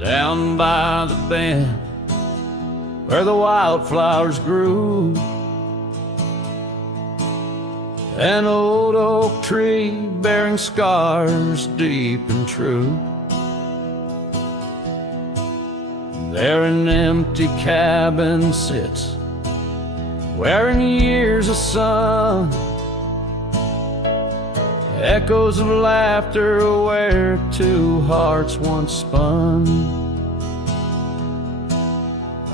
Down by the bend where the wildflowers grew, an old oak tree bearing scars deep and true. There an empty cabin sits, wearing years of sun, echoes of laughter where two hearts once spun.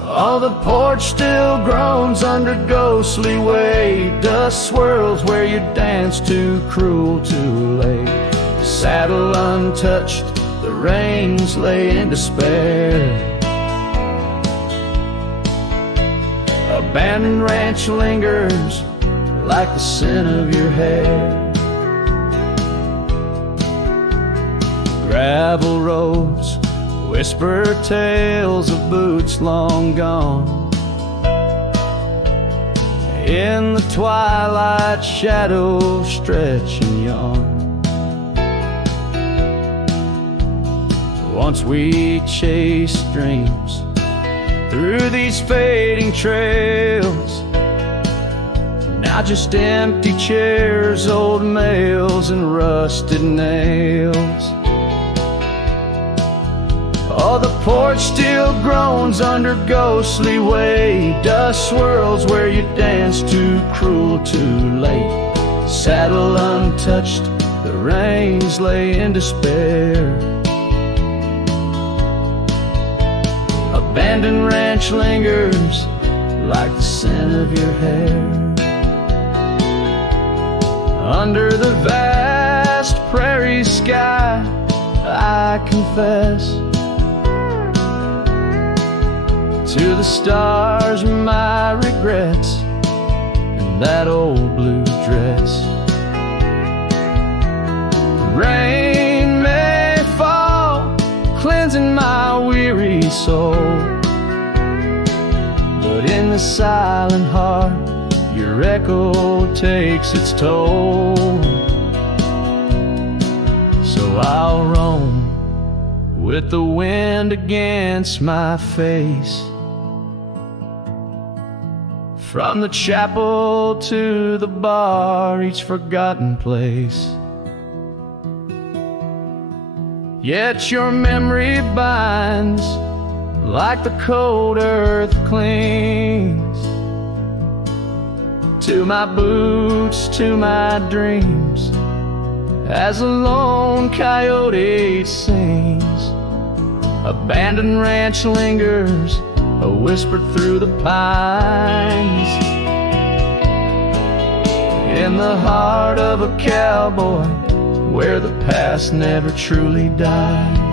Oh, the porch still groans under ghostly weight, dust swirls where you dance too cruel, too late. The saddle untouched, the reins lay in despair. Abandoned ranch lingers like the scent of your hair. Gravel roads whisper tales of boots long gone. In the twilight, shadows stretch and yawn. Once we chased dreams through these fading trails, now just empty chairs, old mails, and rusted nails. Oh, the porch still groans under ghostly weight, dust swirls where you dance too cruel, too late. The saddle untouched, the reins lay in despair. Abandoned ranch lingers like the scent of your hair. Under the vast prairie sky, I confess to the stars my regrets and that old blue dress. Rain may fall, cleansing my weary soul, but in the silent heart your echo takes its toll. So I'll roam with the wind against my face, from the chapel to the bar, each forgotten place. Yet your memory binds like the cold earth clings to my boots, to my dreams, as a lone coyote sings. Abandoned ranch lingers, a whisper through the pines, in the heart of a cowboy where the past never truly dies.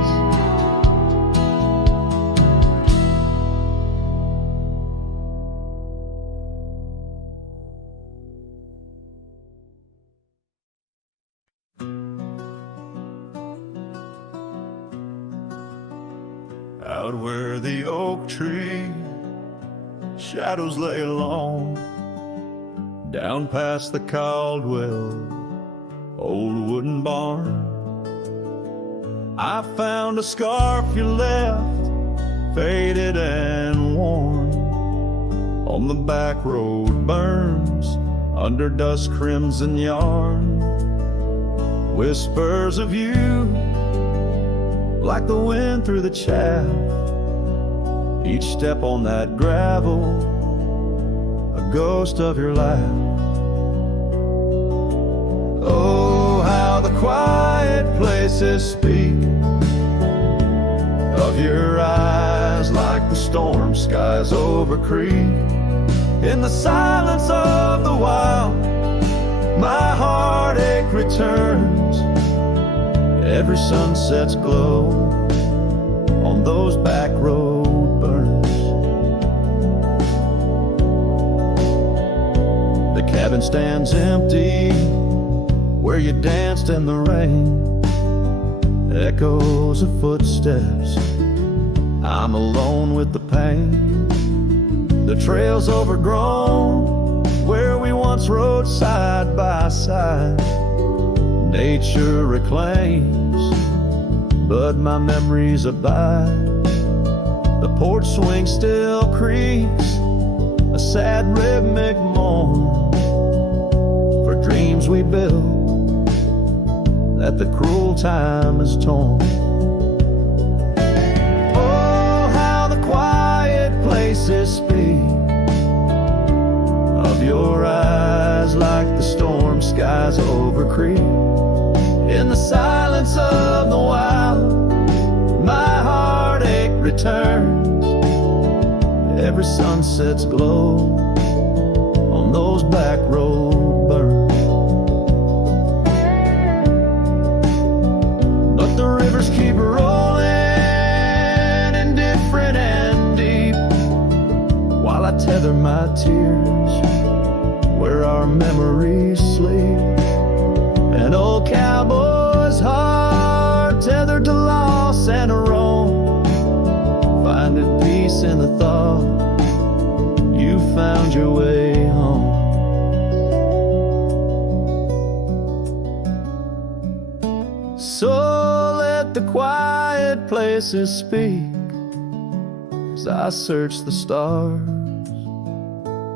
Out where the oak tree shadows lay alone, down past the Caldwell old wooden barn, I found a scarf you left, faded and worn. On the back road burns under dust crimson yarn, whispers of you like the wind through the chaff. Each step on that gravel, a ghost of your laugh. Oh, how the quiet places speak of your eyes, like the storm skies over creek. In the silence of the wild, my heartache returns. Every sunset's glow on those back road burns. The cabin stands empty where you danced in the rain. Echoes of footsteps, I'm alone with the pain. The trail's overgrown where we once rode side by side. Nature reclaims, but my memories abide. porch swing still creaks, a sad rhythmic mourn for dreams we built that the cruel time has torn. Oh, how the quiet places speak of your eyes like the storm skies over creek. In the silence of the wild, my heartache returns. Every sunset's glow on those back road burns. But the rivers keep rolling, indifferent and deep, while I tether my tears where our memories sleep. An old cowboy's heart tethered to loss and a wrong, finding peace in the thought you found your way home. So let the quiet places speak as I search the stars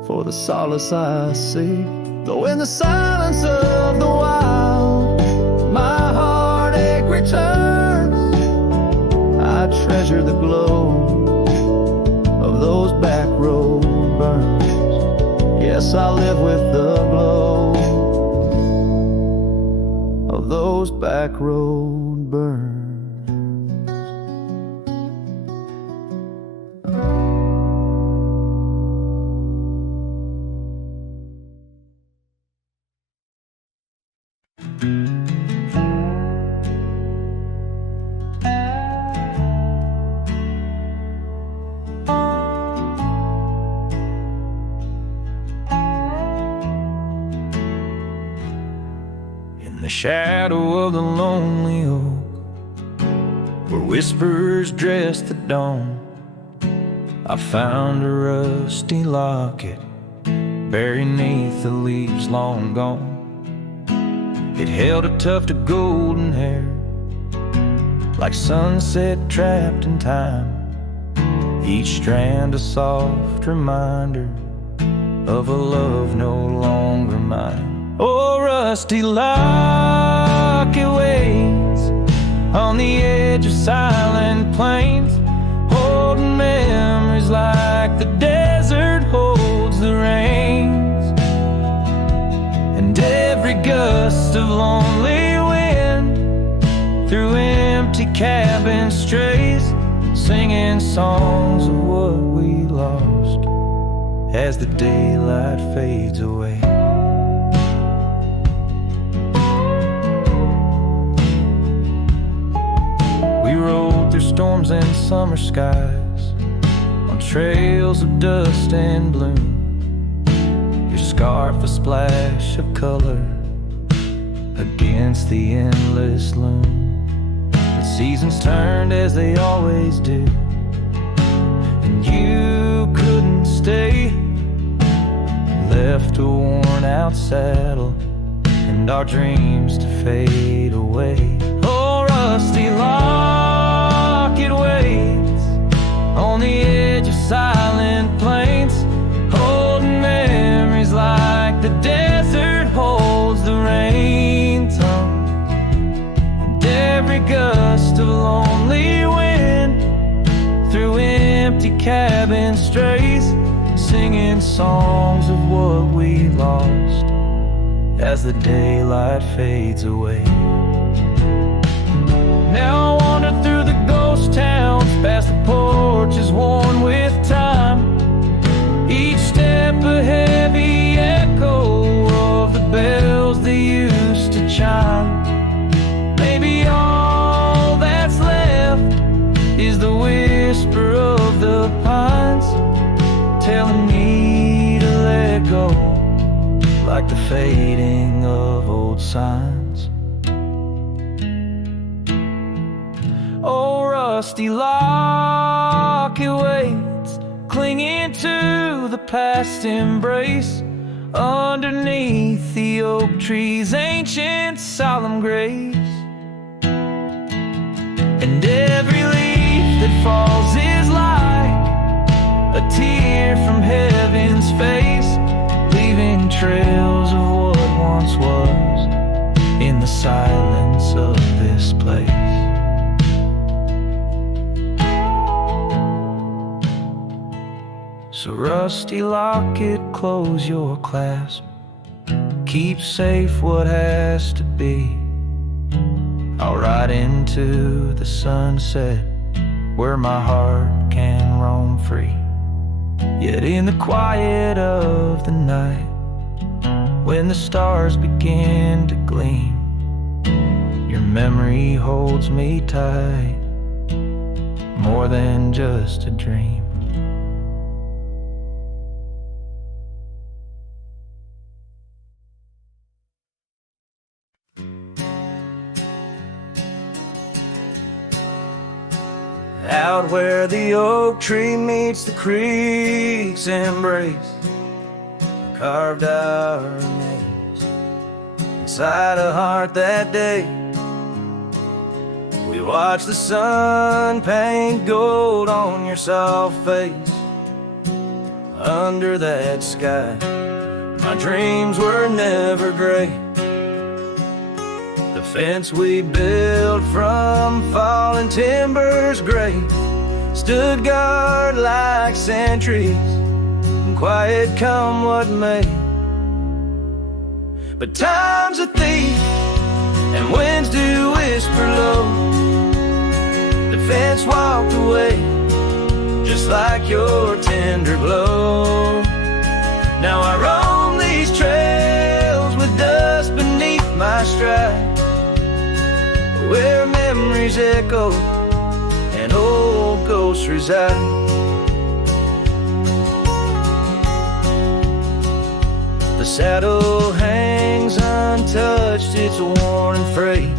for the solace I seek. Though in the silence of the wild, my heartache returns, I treasure the glow of those back road burns. Yes, I live with the glow of those back road burns. The shadow of the lonely oak, where whispers dress the dawn, I found a rusty locket buried neath the leaves long gone. It held a tuft of golden hair, like sunset trapped in time, each strand a soft reminder of a love no longer mine. Oh, rusty locket waits on the edge of silent plains, holding memories like the desert holds the rains. And every gust of lonely wind through empty cabins strays, singing songs of what we lost as the daylight fades away. We rode through storms and summer skies on trails of dust and bloom, your scarf a splash of color against the endless loom. The seasons turned as they always do, and you couldn't stay, left a worn out saddle and our dreams to fade away. Oh, rusty locket waits on the edge of silent plains, holding memories like the desert holds the rain tongue. And every gust of lonely wind through empty cabin strays, singing songs of what we lost as the daylight fades away. Now I wander through the ghost towns, past the porches worn with time, each step a heavy echo of the bells they used to chime. Maybe all that's left is the whisper of the pines, telling me to let go, like the fading of old signs. Oh, rusty locket waits, clinging to the past embrace, underneath the oak tree's ancient solemn grace. And every leaf that falls is like tear from heaven's face, leaving trails of what once was in the silence of this place. So rusty locket, close your clasp, keep safe what has to be. I'll ride into the sunset where my heart can roam free. Yet in the quiet of the night, when the stars begin to gleam, your memory holds me tight, more than just a dream. Out where the oak tree meets the creek's embrace, carved our names inside a heart that day. We watched the sun paint gold on your soft face. Under that sky, my dreams were never gray. The fence we built from fallen timbers gray stood guard like sentries, and quiet come what may. But time's a thief, and winds do whisper low. The fence walked away, just like your tender glow. Now I roam these trails with dust beneath my stride, where memories echo and old ghosts reside. The saddle hangs untouched, it's worn and frayed,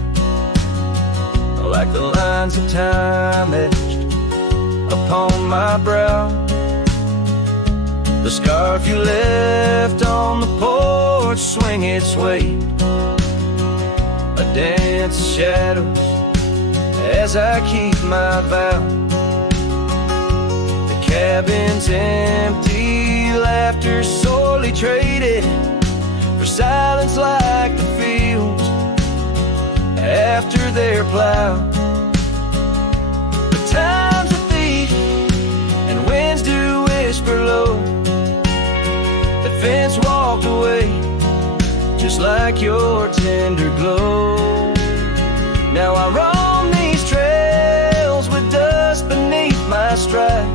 like the lines of time etched upon my brow. The scarf you left on the porch swing its weight, a dance of shadows as I keep my vow. The cabin's empty, laughter sorely traded for silence like the fields after their plow. But time's a thief, and winds do whisper low. The fence walked away, just like your tender glow. Now I roam these trails with dust beneath my stride,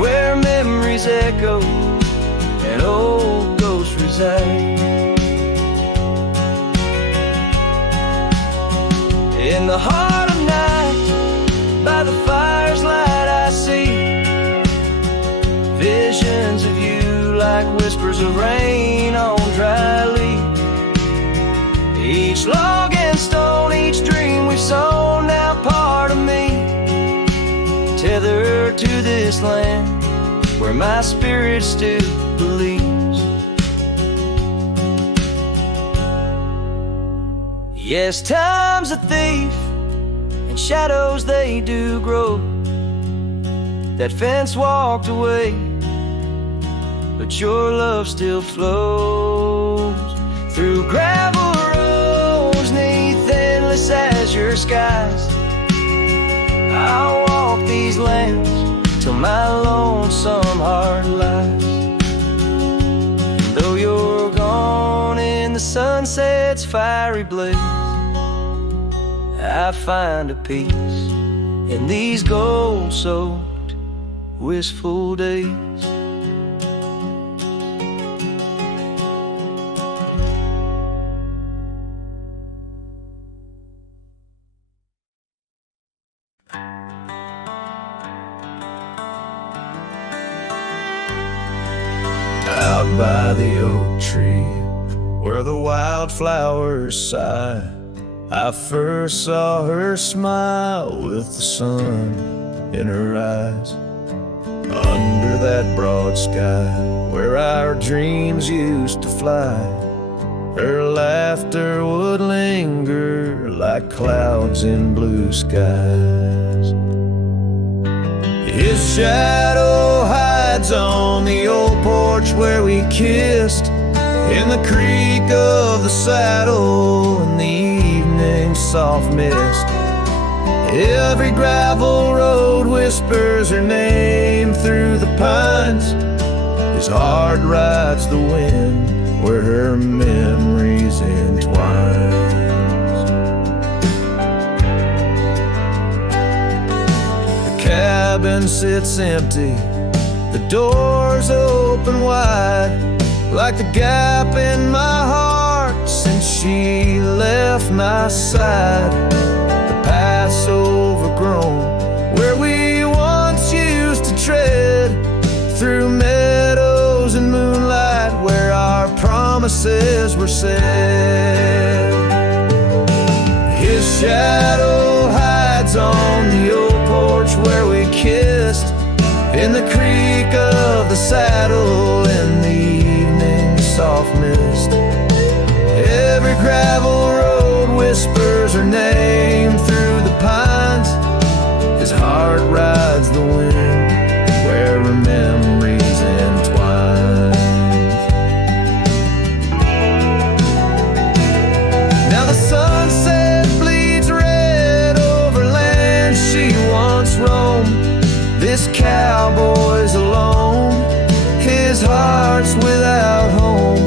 where memories echo and old ghosts reside. In the heart of night, by the fire's light I see visions of you like whispers of rain on dry leaves. Each log and stone, each dream we've sown, now part of me, tethered to this land where my spirit still believes. Yes, time's a thief, and shadows they do grow. That fence walked away, but your love still flows through gravel roads neath endless azure skies. I'll walk these lands till my lonesome heart lies. And though you're gone in the sunset's fiery blaze, I find a peace in these gold-soaked, wistful days. Out by the oak tree, where the wildflowers sigh, I first saw her smile with the sun in her eyes. Under that broad sky, where our dreams used to fly, her laughter would linger like clouds in blue skies. His shadow hides on the old porch where we kissed, in the creak of the saddle and the evening's soft mist. Every gravel road whispers her name through the pines. His heart rides the wind where her memories entwine. The cabin sits empty, the doors open wide, like the gap in my heart since she left my side. The path's overgrown where we once used to tread, through meadows and moonlight where our promises were said. His shadow hides on the old porch where we kissed, in the creak of the saddle and the evening soft mist. Every gravel road whispers her name through the pines. His heart rides the wind where her memories entwine. Now the sunset bleeds red over land she once roamed. This cowboy's alone, his heart's without home.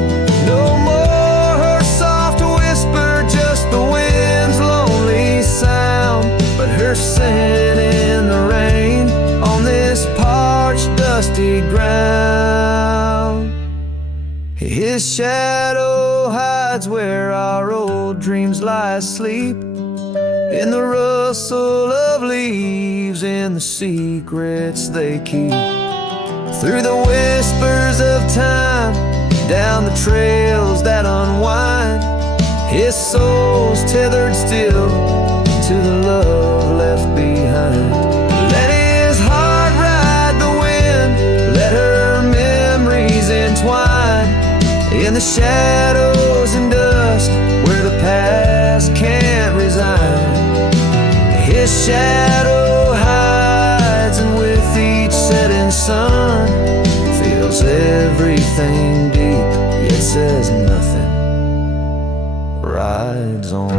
No more her soft whisper, just the wind's lonely sound, but her scent in the rain on this parched, dusty ground. His shadow hides where our old dreams lie asleep, in the rustle of leaves, in the secrets they keep. Through the whispers of time, down the trails that unwind, his soul's tethered still to the love left behind. Let his heart ride the wind, let her memories entwine, in the shadows and dust where the past can't resign. His shadow hides, and with each setting sun, feels everything deep, yet says nothing, rides on.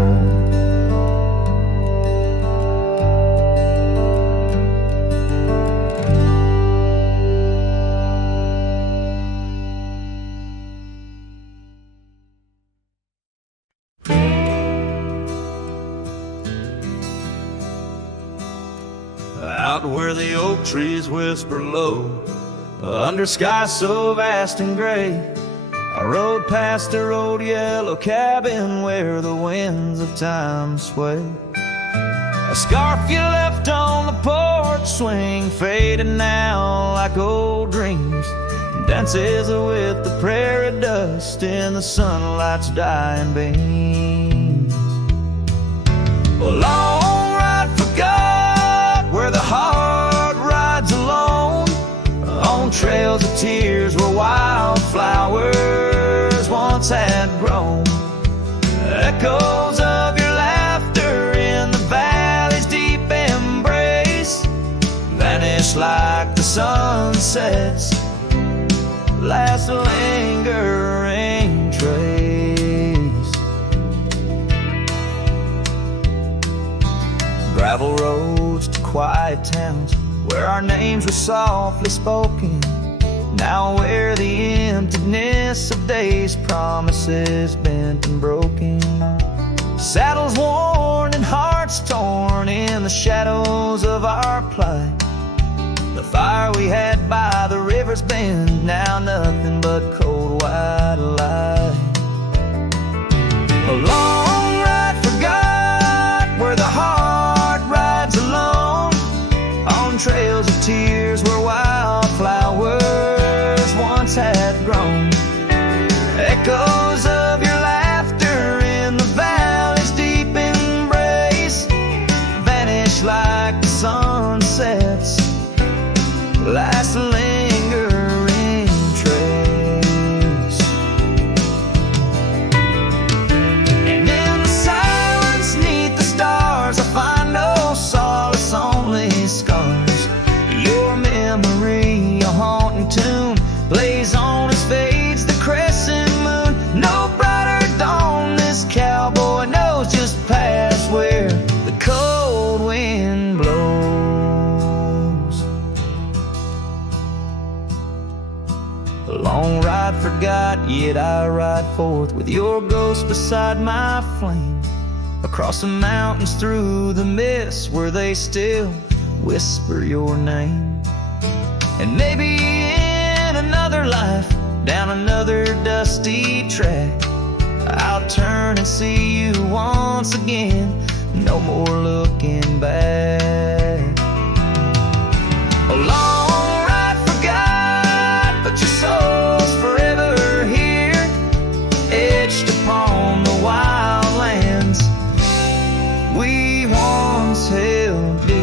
Out where the oak trees whisper low, under skies so vast and gray, I rode past a old yellow cabin where the winds of time sway. A scarf you left on the porch swing, faded now like old dreams, dances with the prairie dust in the sunlight's dying beams. A long ride forgot where the heart rides alone, on trails of tears where wildflowers once had grown. Echoes of your laughter in the valley's deep embrace vanish like the sunset's last lingering trace. Gravel roads to quiet towns where our names were softly spoken, now where the emptiness of days' promises bent and broken. Saddles worn and hearts torn in the shadows of our plight. The fire we had by the river's bend, now nothing but cold white light. A long ride forgot where the heart rides alone, on trails of tears where wildflowers once had grown. Echoes of your laughter in the valley's deep embrace vanish like the sunset's last lingering trace. yet I ride forth with your ghost beside my flame, across the mountains, through the mist, where they still whisper your name. And maybe in another life, down another dusty track, I'll turn and see you once again, no more looking back. A long ride forgot, but your soul's forever here, etched upon the wild lands we once held dear.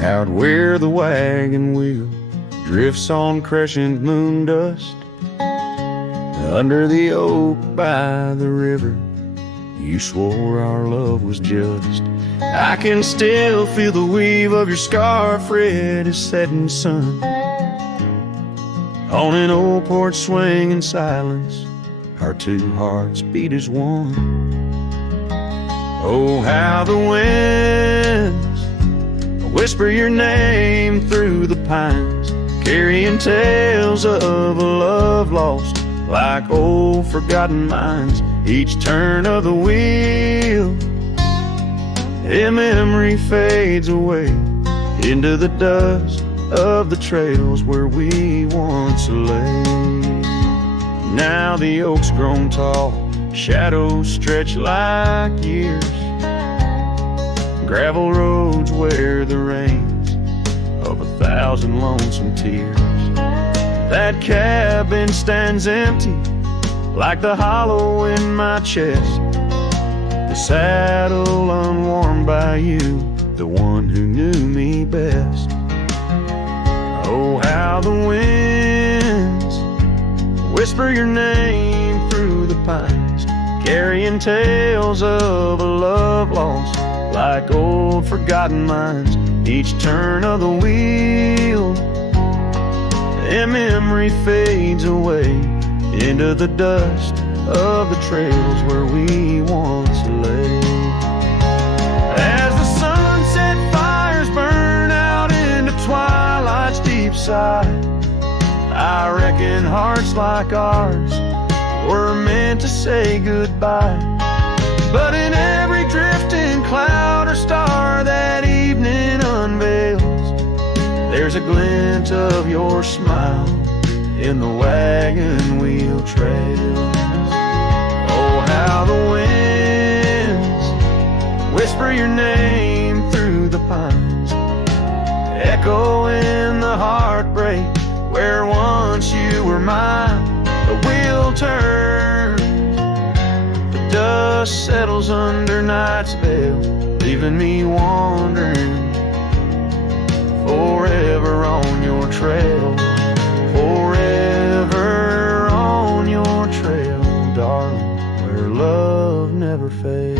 Out where the wagon wheel drifts on crescent moon dust, under the oak by the river, you swore our love was just. I can still feel the weave of your scarf red as setting sun. On an old porch swing in silence, our two hearts beat as one. Oh, how the winds whisper your name through the pines, carrying tales of a love lost like old forgotten mines. Each turn of the wheel, a memory fades away into the dust of the trails where we once lay. Now the oak's grown tall, shadows stretch like years, gravel roads wear the rains of 1,000 lonesome tears. That cabin stands empty like the hollow in my chest, the saddle unworn by you, the one who knew me best. Oh, how the winds whisper your name through the pines, carrying tales of a love lost like old forgotten mines. Each turn of the wheel, a memory fades away into the dust of the trails where we once lay. As the sunset fires burn out into twilight's deep side, I reckon hearts like ours were meant to say goodbye. But in every drifting cloud or star that evening unveils, there's a glint of your smile in the wagon wheel trails. Oh, how the winds whisper your name through the pines, echo in the heartbreak where once you were mine. The wheel turns, the dust settles under night's veil, leaving me wandering forever on your trail, forever on your trail, darling, where love never fails.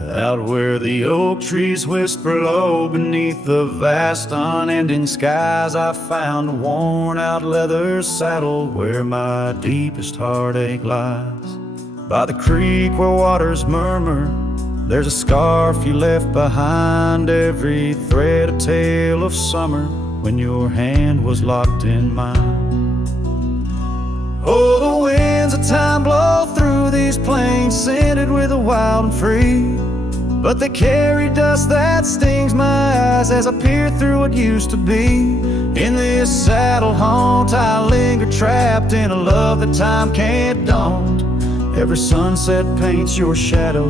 Out where the oak trees whisper low beneath the vast unending skies, I found a worn out leather saddle where my deepest heartache lies. By the creek where waters murmur, there's a scarf you left behind, every thread a tale of summer when your hand was locked in mine. Oh, the winds of time blow through these plains, scented with the wild and free, but they carry dust that stings my eyes as I peer through what used to be. In this saddle haunt I linger, trapped in a love that time can't daunt. Every sunset paints your shadow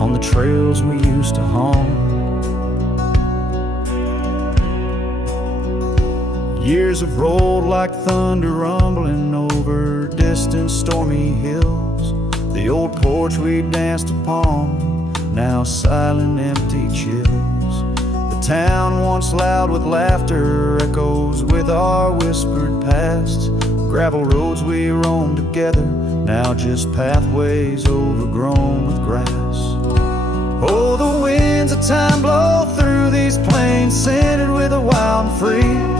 on the trails we used to haunt. Years have rolled like thunder rumbling over distant stormy hills. The old porch we danced upon, now silent, empty chills. The town once loud with laughter echoes with our whispered past. Gravel roads we roamed together, now just pathways overgrown with grass. Oh, the winds of time blow through these plains, scented with a wild and free.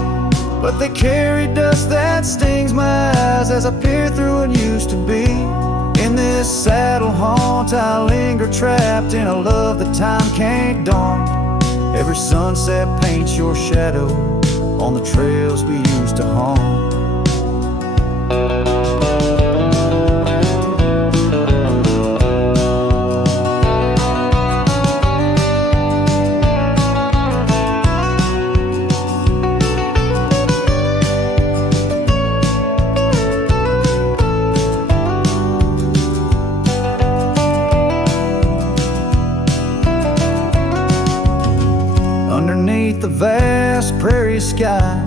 But they carry dust that stings my eyes as I peer through what used to be. In this saddle haunt I linger, trapped in a love that time can't daunt. Every sunset paints your shadow on the trails we used to haunt. Underneath the vast prairie sky,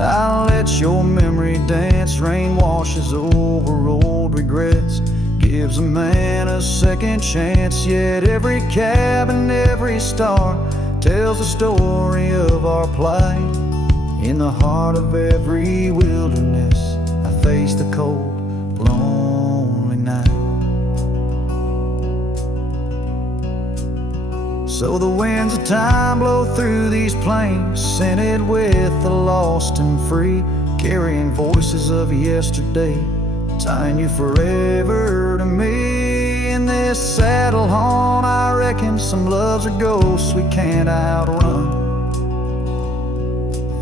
I'll let your memory dance. Rain washes over old regrets, gives a man a second chance. Yet every cabin, every star tells the story of our plight. In the heart of every wilderness, I face the cold, lonely night. So the winds of time blow through these plains, scented with the lost and free, carrying voices of yesterday, tying you forever to me. In this saddle haunt, I reckon some loves are ghosts we can't outrun.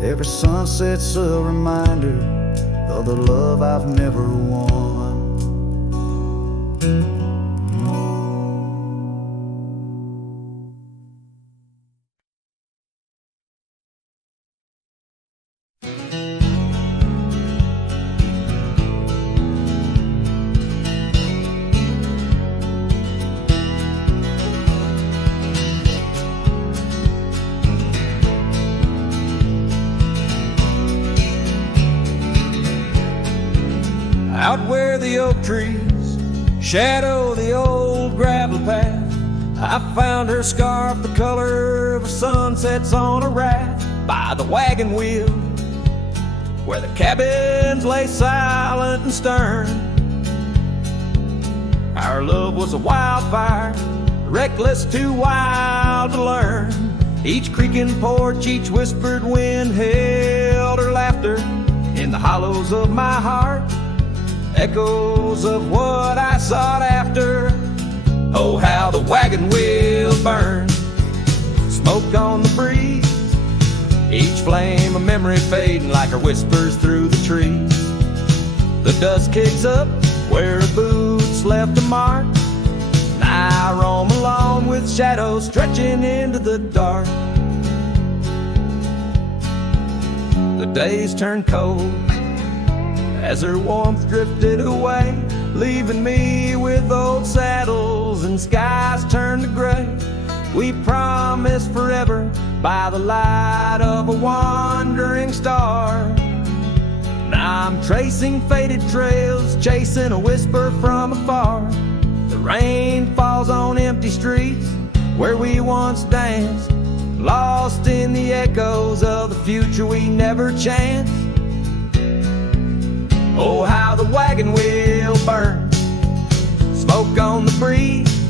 Every sunset's a reminder of the love I've never won. Out where the oak trees shadow the old gravel path, I found her scarf the color of sunsets on a raft by the wagon wheel, where the cabins lay silent and stern. Our love was a wildfire, reckless, too wild to learn. Each creaking porch, each whispered wind held her laughter. In the hollows of my heart, echoes of what I sought after. Oh, how the wagon wheel burned, smoke on the breeze, each flame a memory fading like her whispers through the trees. The dust kicks up where her boots left a mark, and I roam along with shadows stretching into the dark. The days turned cold as her warmth drifted away, leaving me with old saddles and skies turned to gray. We promised forever by the light of a wandering star. Now I'm tracing faded trails, chasing a whisper from afar. The rain falls on empty streets where we once danced, lost in the echoes of the future we never chanced. Oh, how the wagon wheel burns, smoke on the breeze,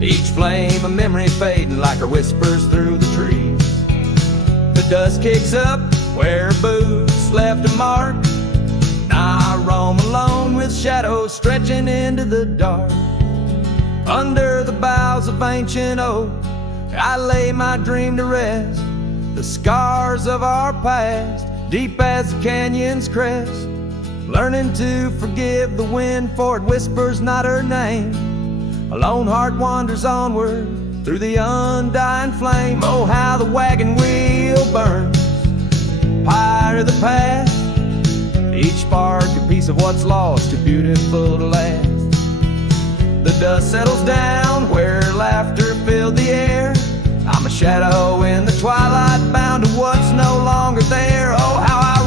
each flame a memory fading like her whispers through the trees. The dust kicks up where her boots left a mark, now I roam alone with shadows stretching into the dark. Under the boughs of ancient oak, I lay my dream to rest, the scars of our past, deep as the canyon's crest. Learning to forgive the wind, for it whispers not her name. A lone heart wanders onward through the undying flame. Oh, how the wagon wheel burns, pyre of the past, each spark a piece of what's lost, too beautiful to last. The dust settles down where laughter filled the air. I'm a shadow in the twilight, bound to what's no longer there. Oh, how I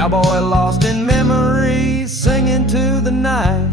Cowboy lost in memories, singing to the night.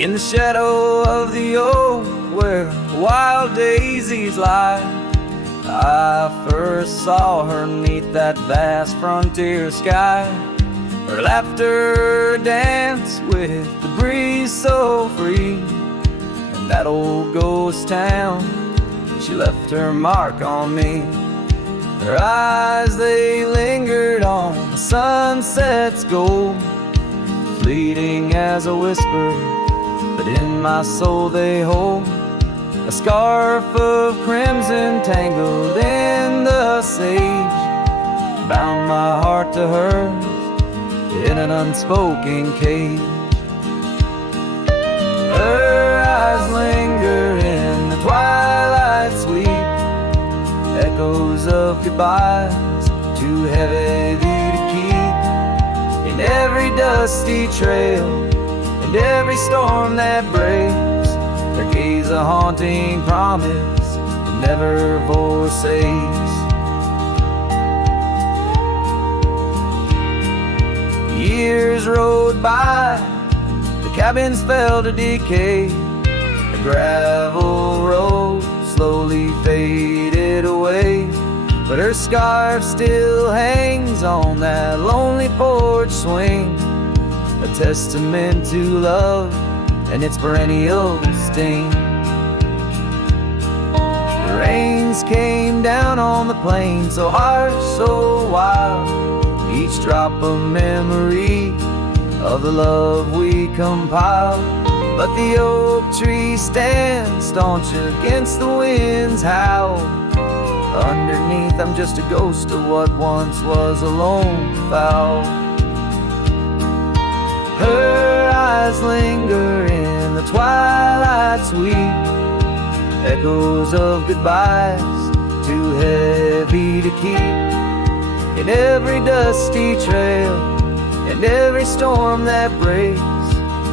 In the shadow of the oak where wild daisies lie, I first saw her 'neath that vast frontier sky. Her laughter danced with the breeze so free. In that old ghost town, she left her mark on me. Her eyes, they lingered on the sunset's gold, fleeting as a whisper, but in my soul they hold. A scarf of crimson tangled in the sage bound my heart to hers in an unspoken cage. Her eyes linger in the twilight sweet, echoes of goodbyes too heavy to keep. In every dusty trail and every storm that breaks, her gaze a haunting promise that never forsakes. Years rode by, the cabins fell to decay. The gravel road slowly faded away, but her scarf still hangs on that lonely porch swing, a testament to love and its perennial sting. The rains came down on the plain, so harsh, so wild, each drop a memory of the love we compiled. But the oak tree stands staunch against the wind's howl. Underneath I'm just a ghost of what once was a lone fowl. Her eyes linger in the twilight sweet, echoes of goodbyes too heavy to keep. In every dusty trail and every storm that breaks,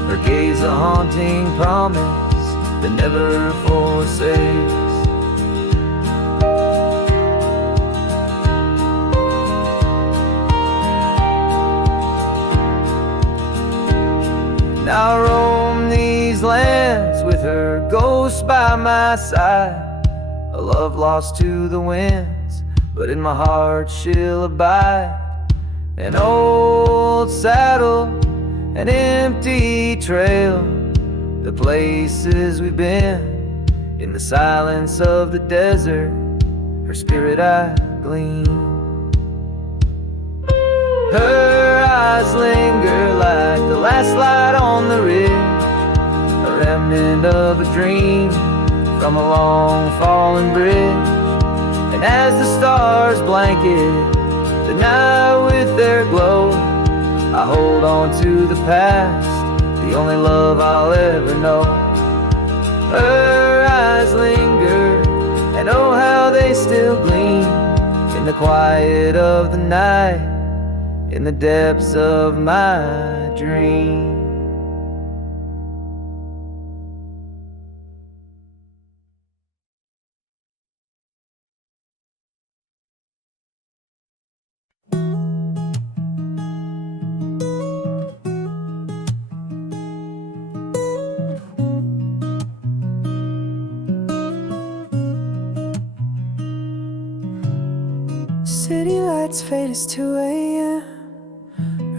her gaze a haunting promise that never forsakes. Now I roam these lands with her ghost by my side, a love lost to the winds, but in my heart she'll abide. An old saddle, an empty trail, the places we've been, in the silence of the desert, her spirit I glean. Her eyes linger like the last light on the ridge, a remnant of a dream from a long fallen bridge. And as the stars blanket the night with their glow, I hold on to the past, the only love I'll ever know. Her eyes linger, and oh how they still gleam in the quiet of the night, in the depths of my dream. City lights fade as 2 a.m.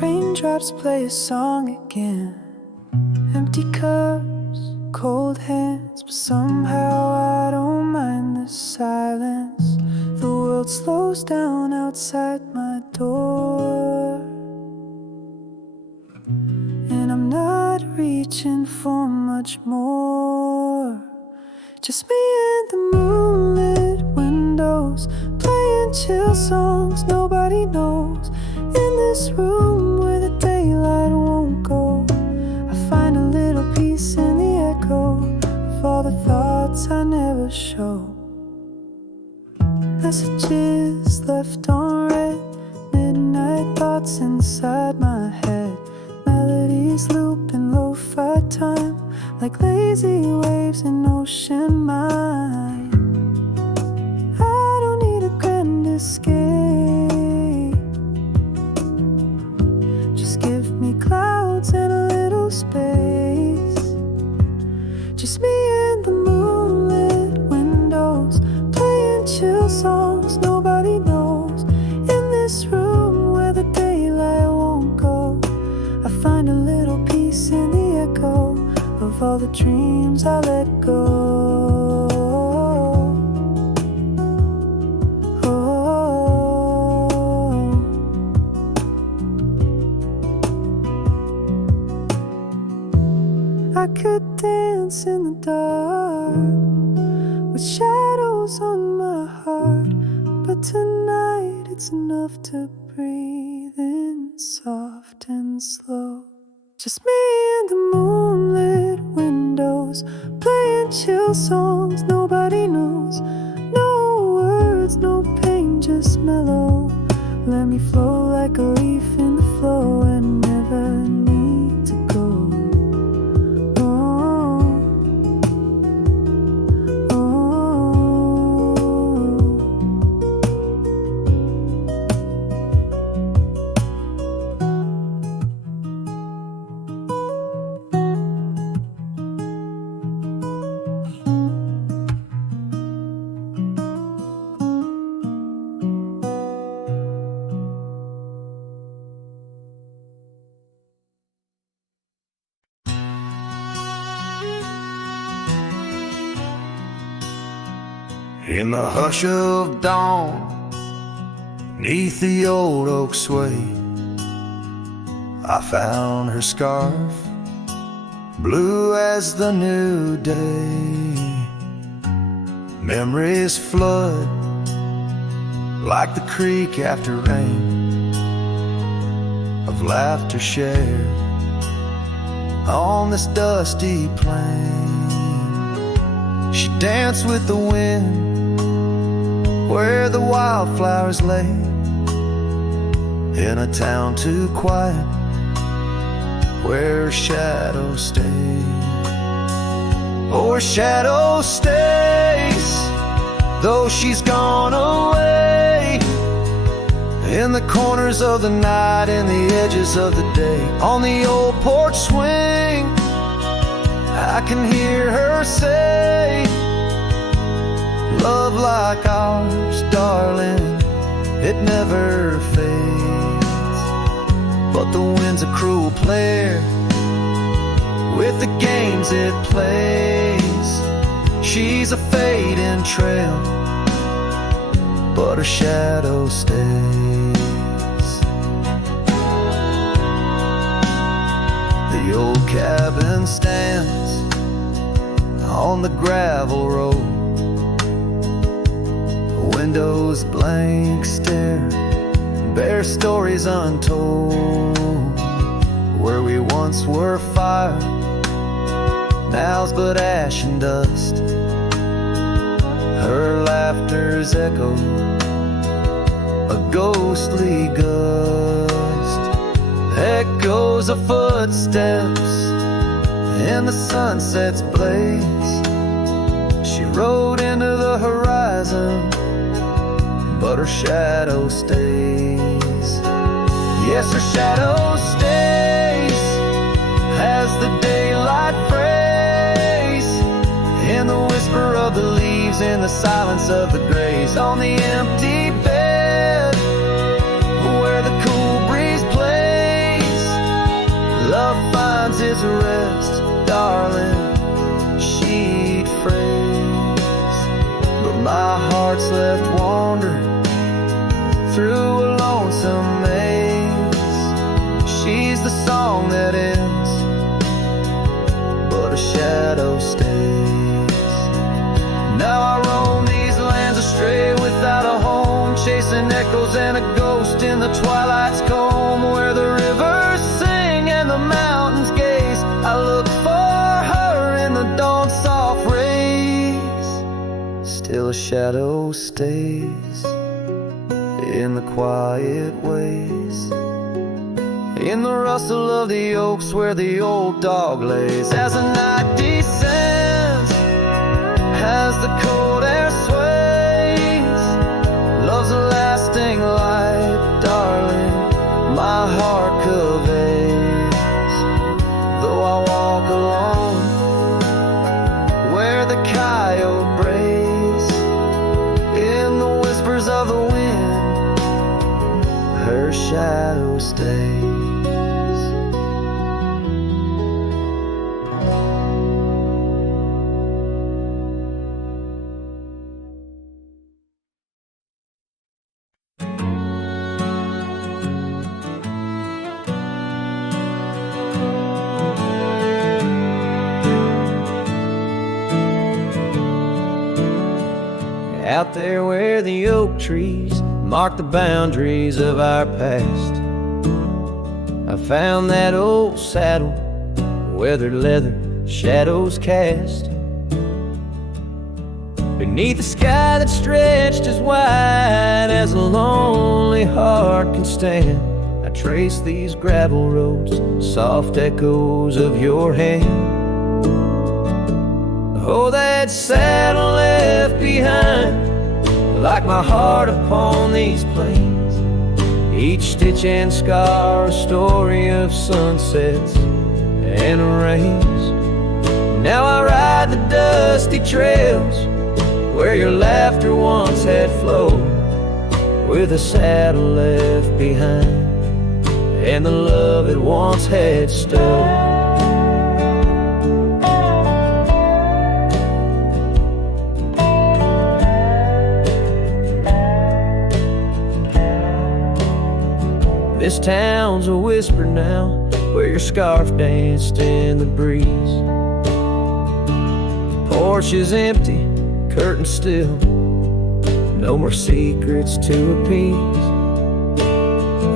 Raindrops play a song again. Empty cups, cold hands, but somehow I don't mind the silence. The world slows down outside my door, and I'm not not reaching for much more. Just me and the moonlit windows, playing chill songs nobody knows. In this room where the daylight won't go, I find a little peace in the echo of all the thoughts I never show. Messages left on red, midnight thoughts inside my head. Melodies loop in lo-fi time, like lazy waves in ocean mind. I don't need a grand escape, just give me clouds and a little space. Just me and the moonlit windows, playing chill songs nobody knows. In this room where the daylight won't go, I find a little peace in the echo of all the dreams I let go. I could dance in the dark with shadows on my heart, but tonight it's enough to breathe in soft and slow. Just me and the moonlit windows, playing chill songs nobody knows. No words, no pain, just mellow. Let me flow like a leaf in the flow and never need to go. Oh, In the hush of dawn, neath the old oak sway, I found her scarf, blue as the new day. Memories flood like the creek after rain, of laughter shared on this dusty plain. She danced with the wind where the wildflowers lay, in a town too quiet where her shadow stays. Oh, her shadow stays, though she's gone away, in the corners of the night, in the edges of the day. On the old porch swing, I can hear her say, love like ours, darling, it never fades. But the wind's a cruel player with the games it plays. She's a fading trail, but her shadow stays. The old cabin stands on the gravel road, windows blank stare, bare stories untold. Where we once were fire, now's but ash and dust. Her laughter's echo, a ghostly gust. Echoes of footsteps in the sunset's blaze. She rode into the horizon, but her shadow stays. Yes, her shadow stays as the daylight frays, in the whisper of the leaves, in the silence of the grays. On the empty bed where the cool breeze plays, love finds its rest, darling, she'd phrase. But my heart's left wandering through a lonesome maze. She's the song that ends echoes and a ghost in the twilight's comb, where the rivers sing and the mountains gaze. I look for her in the dawn's soft rays. Still a shadow stays in the quiet ways, in the rustle of the oaks where the old dog lays. As the night descends, as the cold air sways, love's a lasting light, darling, my heart conveys. Though I walk alone where the coyote brays, in the whispers of the wind, her shadow stays. Out there where the oak trees mark the boundaries of our past, I found that old saddle, weathered leather, shadows cast. Beneath a sky that stretched as wide as a lonely heart can stand, I trace these gravel roads, soft echoes of your hand. Oh, that saddle left behind, like my heart upon these plains. Each stitch and scar a story of sunsets and rains. Now I ride the dusty trails where your laughter once had flowed, with a saddle left behind and the love it once had stowed. This town's a whisper now, where your scarf danced in the breeze. Porch is empty, curtains still, no more secrets to appease.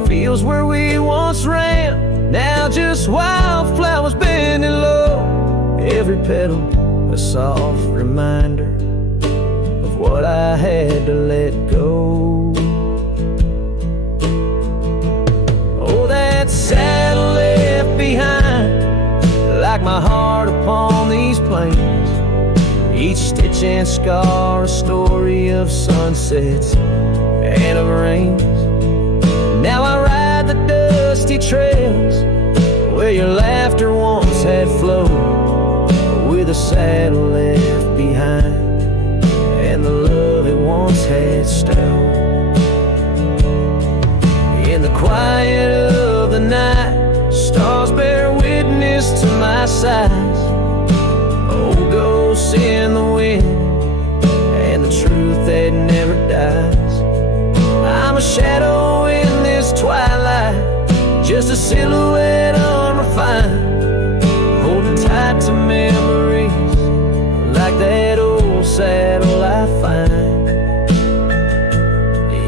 Fields where we once ran, now just wildflowers bending low. Every petal a soft reminder of what I had to let go. That saddle left behind, like my heart upon these plains. Each stitch and scar a story of sunsets and of rains. Now I ride the dusty trails where your laughter once had flowed, with a saddle left behind and the love it once had stowed. In the quiet of the night, stars bear witness to my sighs. Old ghosts in the wind and the truth that never dies. I'm a shadow in this twilight, just a silhouette unrefined, holding tight to memories like that old saddle I find.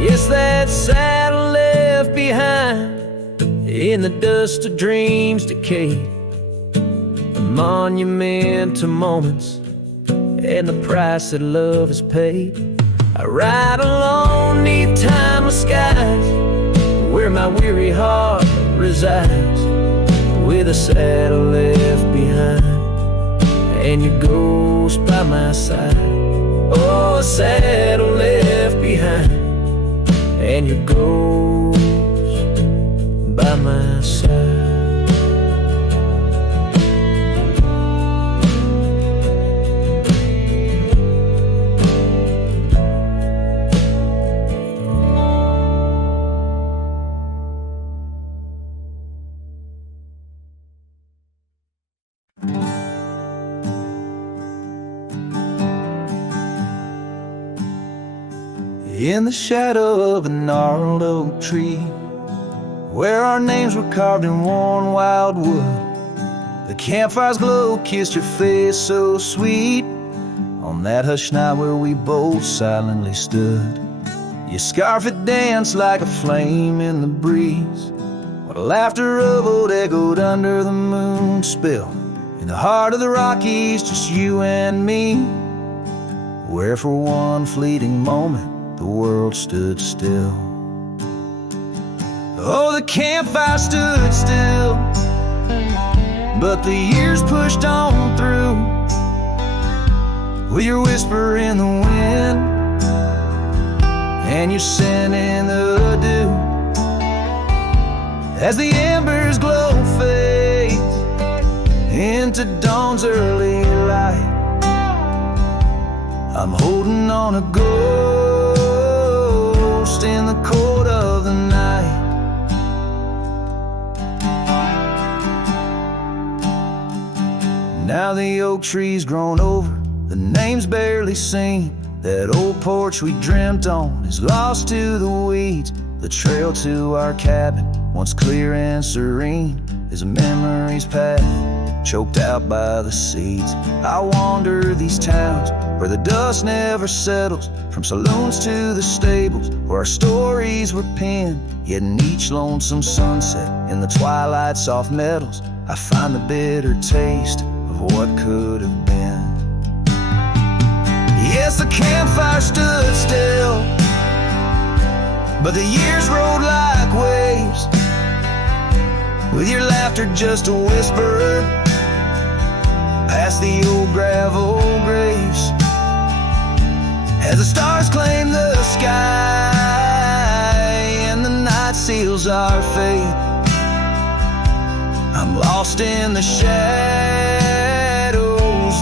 Yes, that saddle left behind in the dust of dreams decayed, a monument to moments and the price that love has paid. I ride alone neath timeless skies, where my weary heart resides, with a saddle left behind and your ghost by my side. Oh, a saddle left behind and your ghost by my side. In the shadow of a gnarled oak tree, where our names were carved in worn wild wood, the campfire's glow kissed your face so sweet. On that hushed night where we both silently stood, Your scarf it danced like a flame in the breeze, while the laughter of old echoed under the moon spill. In the heart of the Rockies, just you and me, where for one fleeting moment the world stood still. Oh, the campfire stood still, but the years pushed on through, with your whisper in the wind and your scent in the dew. As the embers glow fades into dawn's early light, I'm holding on a ghost in the cold of the night. Now the oak tree's grown over, the name's barely seen. That old porch we dreamt on is lost to the weeds. The trail to our cabin, once clear and serene, is a memory's path, choked out by the seeds. I wander these towns where the dust never settles, from saloons to the stables where our stories were penned. Yet in each lonesome sunset, in the twilight soft metals, I find the bitter taste of what could have been. Yes, the campfire stood still, but the years rode like waves, with your laughter just a whisper past the old gravel graves. As the stars claim the sky and the night seals our fate, I'm lost in the shadows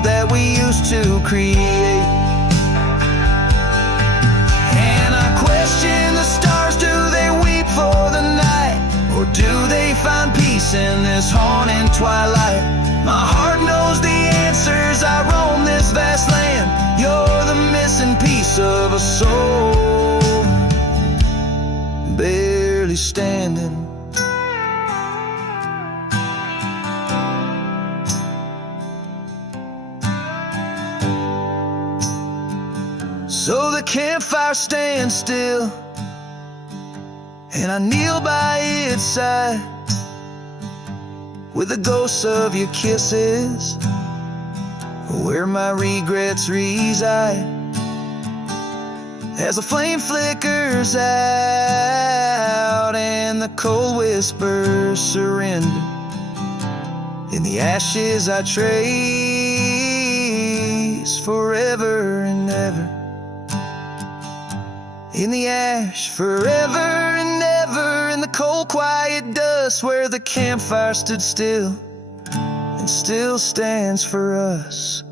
that we used to create. And I question the stars, do they weep for the night, or do they find peace in this haunting twilight? My heart knows the answers, I roam this vast land. You're the missing piece of a soul, barely standing. So the campfire stands still, and I kneel by its side, with the ghosts of your kisses where my regrets reside. As the flame flickers out and the cold whispers surrender, in the ashes I trace forever and ever. In the ash forever and ever, in the cold quiet dust where the campfire stood still and still stands for us.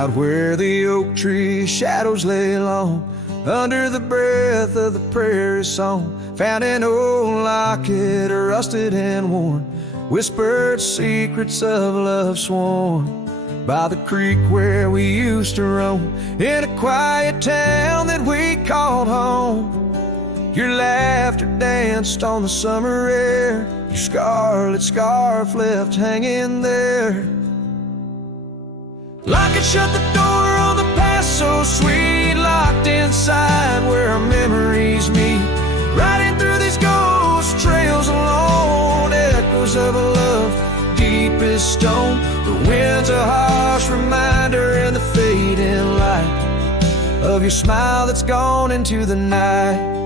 Out where the oak tree shadows lay long, under the breath of the prairie song, found an old locket, rusted and worn, whispered secrets of love sworn. By the creek where we used to roam, in a quiet town that we called home, your laughter danced on the summer air, your scarlet scarf left hanging there. Locket shut the door on the past so sweet, locked inside where our memories meet, riding through these ghost trails alone, echoes of a love deep as stone. The wind's a harsh reminder in the fading light of your smile that's gone into the night.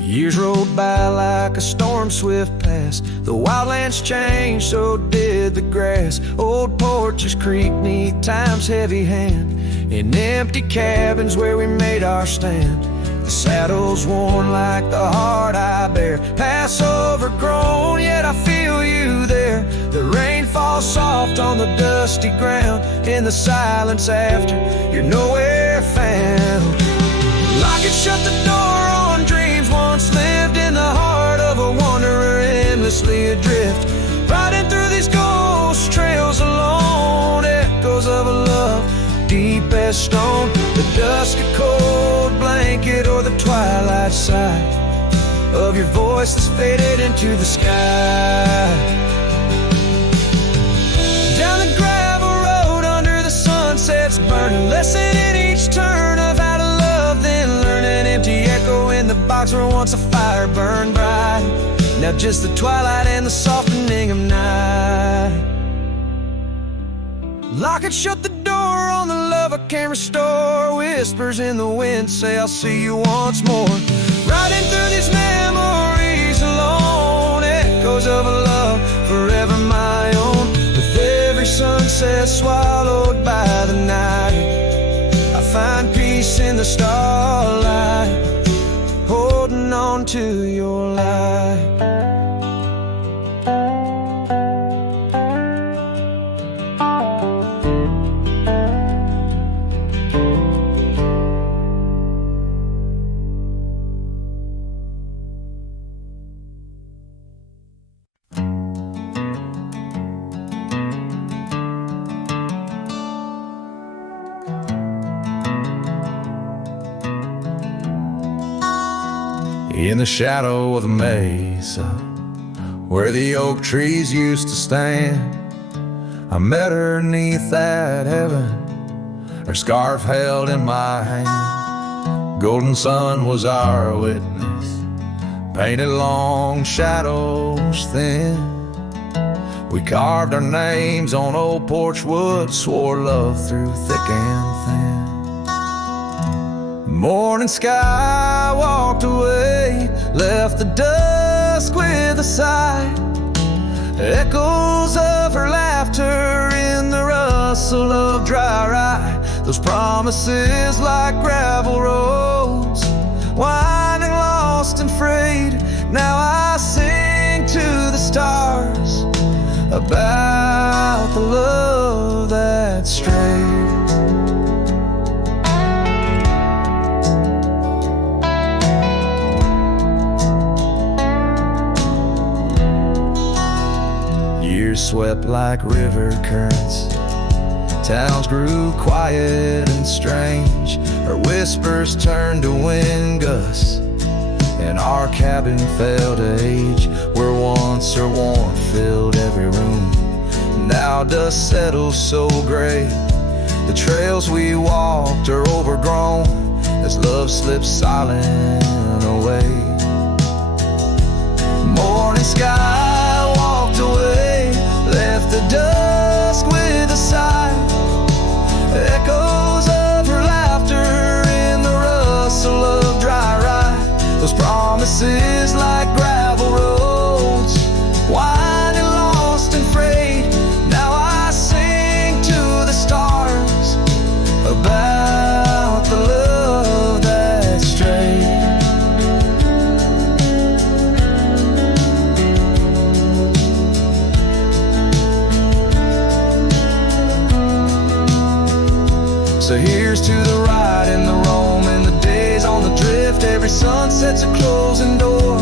Years rolled by like a storm swift past, the wildlands changed, so did the grass. Old porches creak neath time's heavy hand, in empty cabins where we made our stand. The saddle's worn like the heart I bear, past overgrown, yet I feel you there. The rain falls soft on the dusty ground, in the silence after you're nowhere found. Locket shut the door once lived in the heart of a wanderer, endlessly adrift, stone, the dusky cold blanket, or the twilight side of your voice that's faded into the sky. Down the gravel road under the sunsets burning, lesson in each turn of how to love, then learn an empty echo in the box where once a fire burned bright. Now just the twilight and the softening of night. Lock and shut the door on the love I can't restore. Whispers in the wind say I'll see you once more. Riding through these memories alone, echoes of a love forever my own. With every sunset swallowed by the night, I find peace in the starlight, holding on to your light. In the shadow of the mesa, where the oak trees used to stand, I met her 'neath that heaven, her scarf held in my hand. Golden sun was our witness, painted long shadows thin. We carved our names on old porch wood, swore love through thick and thin. Morning sky walked away, left the dusk with a sigh. Echoes of her laughter in the rustle of dry rye. Those promises like gravel roads, winding lost and frayed. Now I sing to the stars about the love that strayed. Years swept like river currents, towns grew quiet and strange. Her whispers turned to wind gusts, and our cabin fell to age. Where once her warmth filled every room, now dust settles so gray. The trails we walked are overgrown as love slips silent away. Morning sky walked away, left the dusk with a sigh. Echoes of her laughter in the rustle of dry rye. Those promises like gravel roads, winding lost and frayed. Now I sing to the stars about the love that strayed. So here's to the ride and the roam and the days on the drift. Every sunset's a closing door,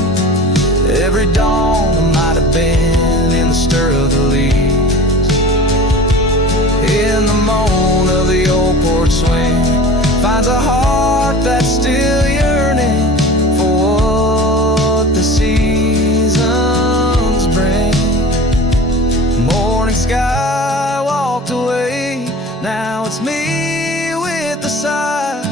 every dawn might have been in the stir of the leaves. In the moan of the old porch swing finds a heart that's still yearning for what the seasons bring. Morning sky walked away, now it's me with the sigh,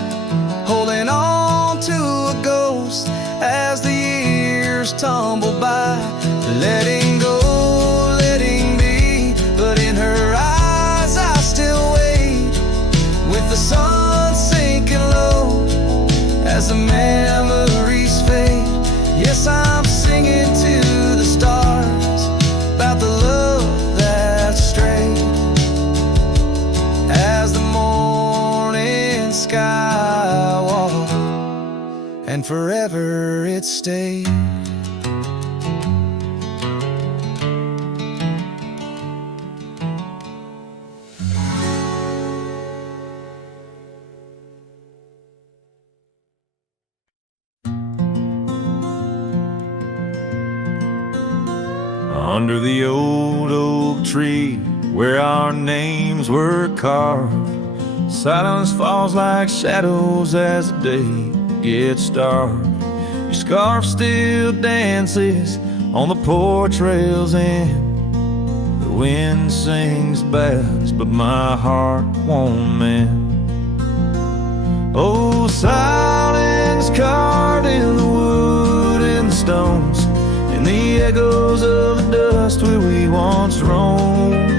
holding on to a ghost as the years tumble by. Letting go, letting be, but in her eyes I still wait. With the sun sinking low as the memories fade. Yes, I'm singing to the stars about the love that strayed. As the morning sky walked, and forever it stayed. Under the old oak tree where our names were carved, Silence falls like shadows as the day gets dark. Your scarf still dances on the porch rails and the wind sings bass, but my heart won't mend. Oh, silence carved in the wood and the stones, and the echoes of the dust where we once roamed.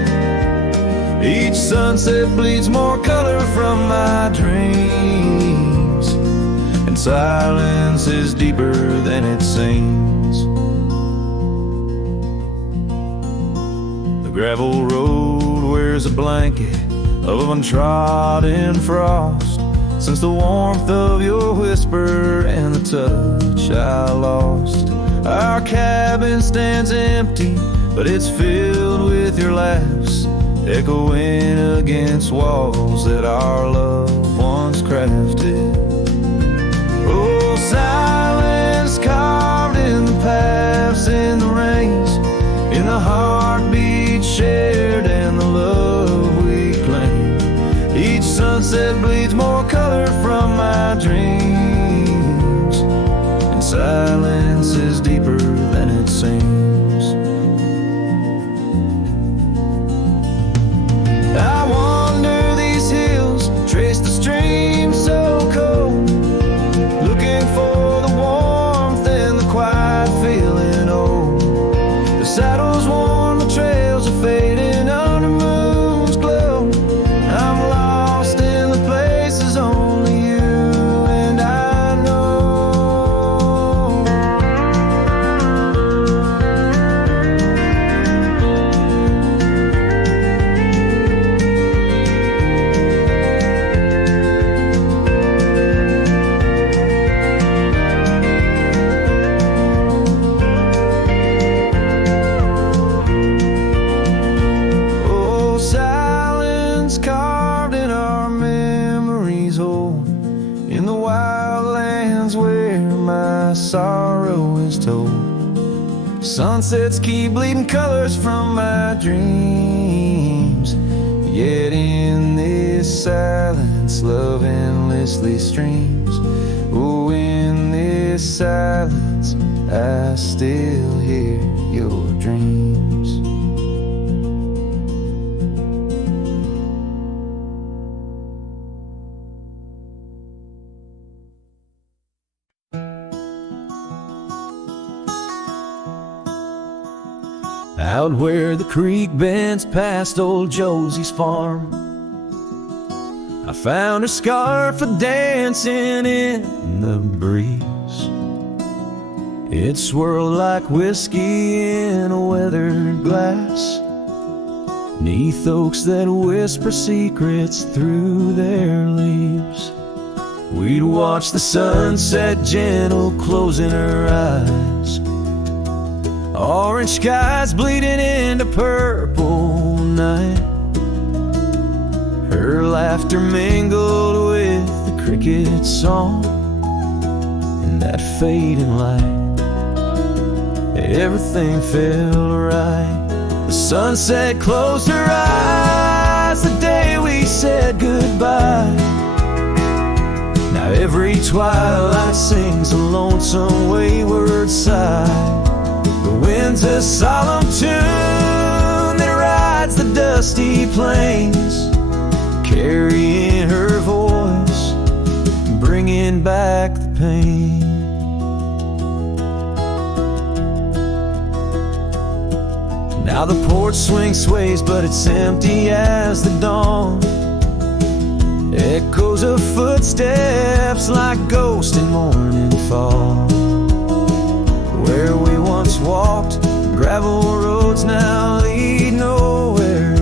Each sunset bleeds more color from my dreams, and silence is deeper than it seems. The gravel road wears a blanket of untrodden frost, since the warmth of your whisper and the touch I lost. Our cabin stands empty, but it's filled with your laughs, echoing against walls that our love once crafted. Oh, silence carved in the paths, in the rains, in the heartbeat shared and the love we claim. Each sunset bleeds more color from my dreams, and silence is deeper than it seems. I wander these hills, trace the stream so cold, looking for the warmth and the quiet feeling old. The saddle's worn, the trails are fading under moon's glow. I'm lost in the places only you and I know. Oh, silence carved in our memories hold, in the wild lands where my sorrow is told. Sunsets keep bleeding colors from my dreams, yet in this silence love endlessly streams. Oh, in this silence I still hear your dreams. Out where the creek bends past old Josie's farm, I found her scarf a-dancing in the breeze. It swirled like whiskey in a weathered glass, 'neath oaks that whisper secrets through their leaves. We'd watch the sunset gentle closing her eyes, orange skies bleeding into purple night. Her laughter mingled with the cricket song and that fading light. Everything felt right. The sunset closed her eyes the day we said goodbye. Now every twilight sings a lonesome wayward sigh. The wind's a solemn tune that rides the dusty plains, carrying her voice, bringing back the pain. Now the porch swing sways, but it's empty as the dawn. Echoes of footsteps like ghosts in morning fall. Where we once walked, gravel roads now lead nowhere.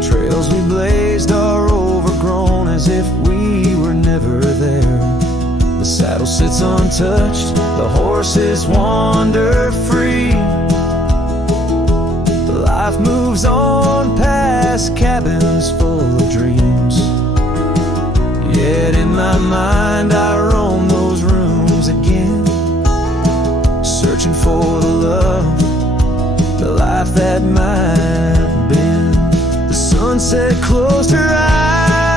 Trails we blazed are overgrown as if we were never there. The saddle sits untouched, the horses wander free. Life moves on past cabins full of dreams. Yet in my mind I roam those rooms again, searching for the love, the life that might have been. The sunset closed her eyes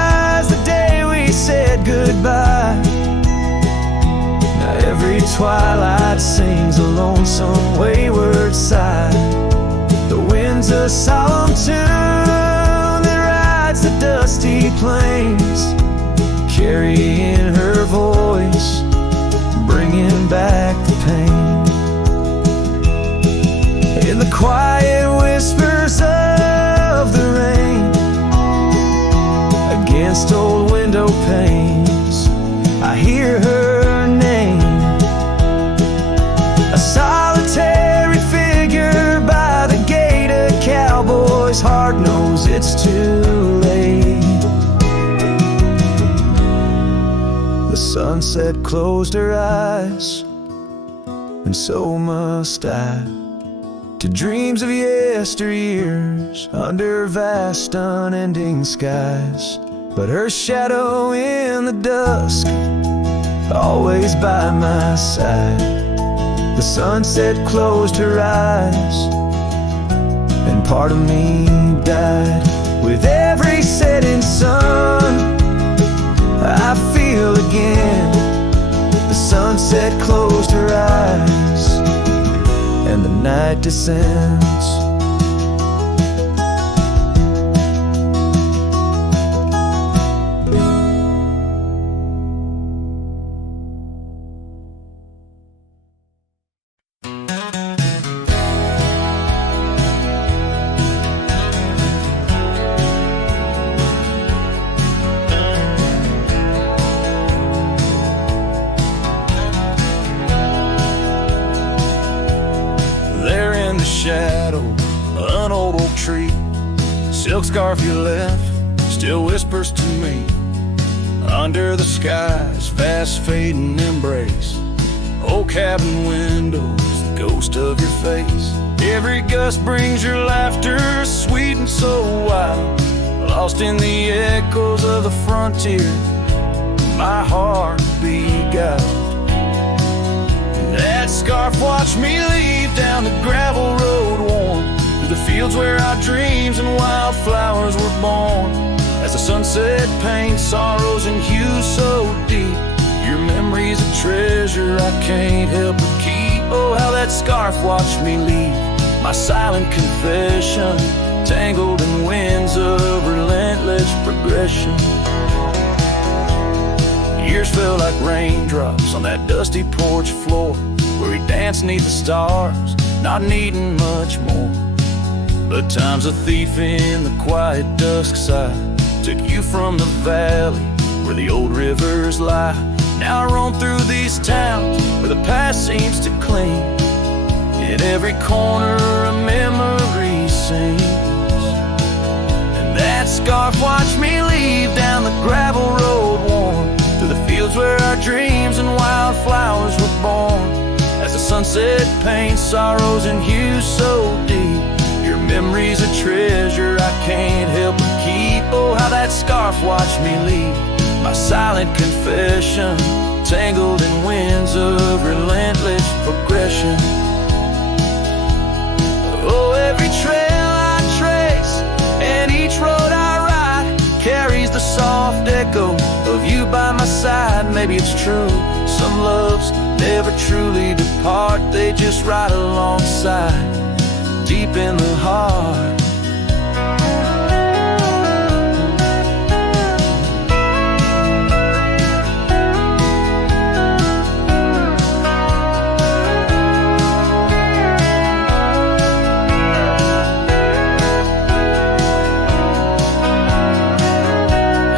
goodbye. Now every twilight sings a lonesome wayward sigh. The wind's a solemn tune that rides the dusty plains, carrying her voice, bringing back the pain. In the quiet whispers of the rain, against old window panes, I hear her name. A solitary figure by the gate, a cowboy's heart knows it's too late. The sunset closed her eyes, and so must I, to dreams of yesteryears under vast unending skies. But her shadow in the dusk, always by my side. The sunset closed her eyes, and part of me died. With every setting sun, I feel again. The sunset closed her eyes, and the night descends. Shadow, an old oak tree, silk scarf you left still whispers to me. Under the sky's fast fading embrace, old cabin windows, the ghost of your face. Every gust brings your laughter, sweet and so wild, lost in the echoes of the frontier. My heart beguiled. That scarf watched me leave down the gravel road worn, through the fields where our dreams and wildflowers were born. As the sunset paints sorrows and hues so deep, your memory's a treasure I can't help but keep. Oh, how that scarf watched me leave, my silent confession, tangled in winds of relentless progression. Years felt like raindrops on that dusty porch floor, where we danced neath the stars, not needing much more. But time's a thief in the quiet dusk side, took you from the valley where the old rivers lie. Now I roam through these towns where the past seems to cling. In every corner a memory sings. And that scarf watched me leave down the gravel road worn, through the fields where our dreams and wildflowers were born. As the sunset paints sorrows and hues so deep, your memory's a treasure I can't help but keep. Oh, how that scarf watched me leave, my silent confession, tangled in winds of relentless progression. Oh, every trail I trace and each road I ride carries the soft echo of you by my side. Maybe it's true, some loves never truly depart, they just ride alongside, deep in the heart.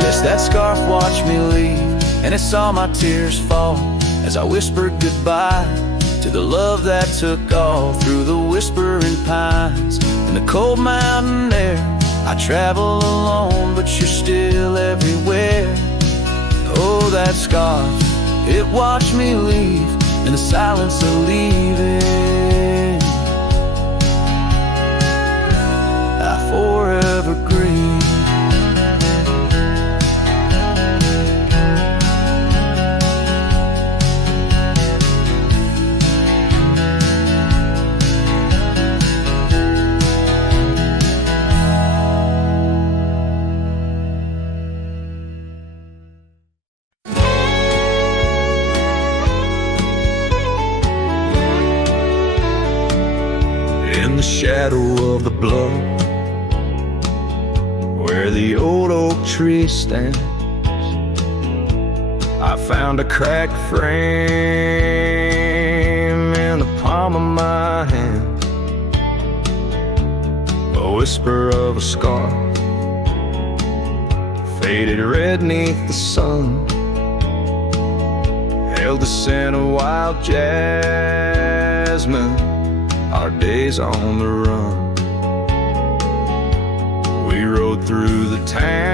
Yes, that scarf watched me leave, and it saw my tears fall as I whispered goodbye to the love that took all through the whispering pines. In the cold mountain air, I travel alone, but you're still everywhere. Oh, that scarf, it watched me leave in the silence of leaving. I forever grieve. shadow of the bluff, where the old oak tree stands, I found a cracked frame in the palm of my hand, a whisper of a scar, faded red neath the sun, held the scent of wild jasmine, our days on the run. We rode through the towns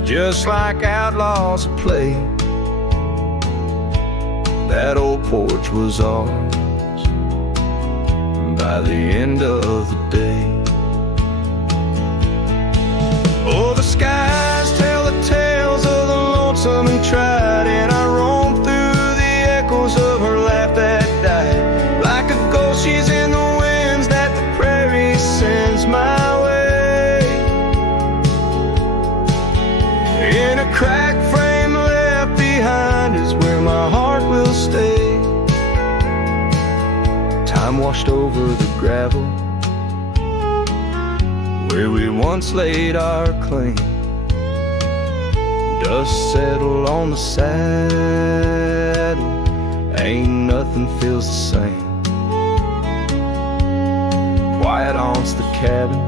just like outlaws at play. That old porch was ours by the end of the day. Oh, the skies tell the tales of the lonesome and tried, and I roam through the echoes of her laugh that died. Like a ghost, she's in the winds that the prairie sends my way. In a cracked frame left behind is where my heart will stay. Time washed over the gravel where we once laid our claim. Dust settled on the saddle, ain't nothing feels the same. Quiet haunts the cabin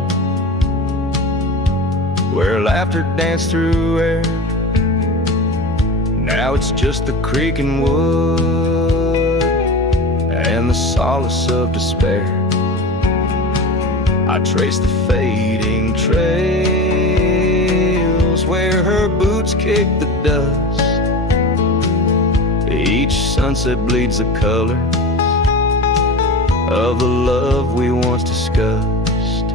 where laughter danced through air. Now it's just the creaking wood and the solace of despair. I trace the fading trails where her boots kick the dust. Each sunset bleeds the color of the love we once discussed.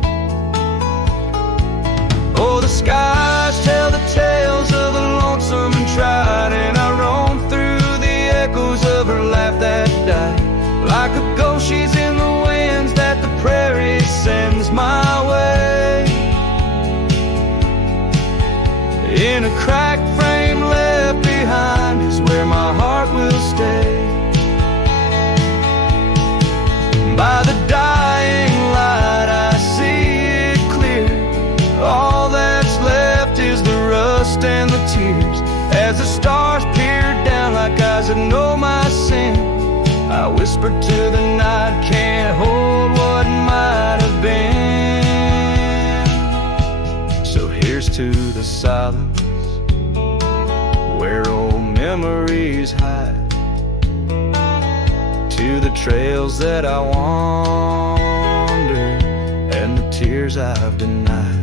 Oh, the skies tell the tales of the lonesome and tried, and I roam through the echoes of her laugh that died. Like a ghost, she's in the winds that the prairie sends my way. In a cracked frame left behind is where my heart will stay. By the dying light I see it clear. All that's left is the rust and the tears. As the stars peer down like eyes that know my sin, I whisper to the night, can't hold what might have been. So here's to the silence where old memories hide, to the trails that I wander and the tears I've denied.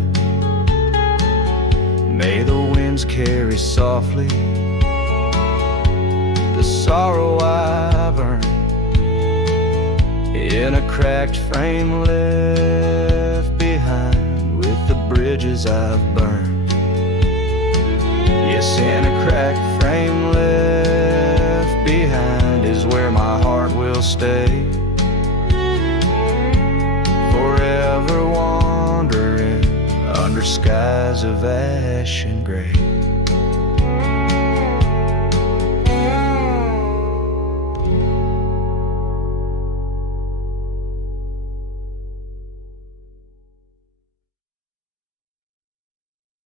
May the winds carry softly the sorrow I've earned, in a cracked frame left behind with the bridges I've burned. Yes, in a cracked frame left behind is where my heart will stay. Forever wandering under skies of ash and gray.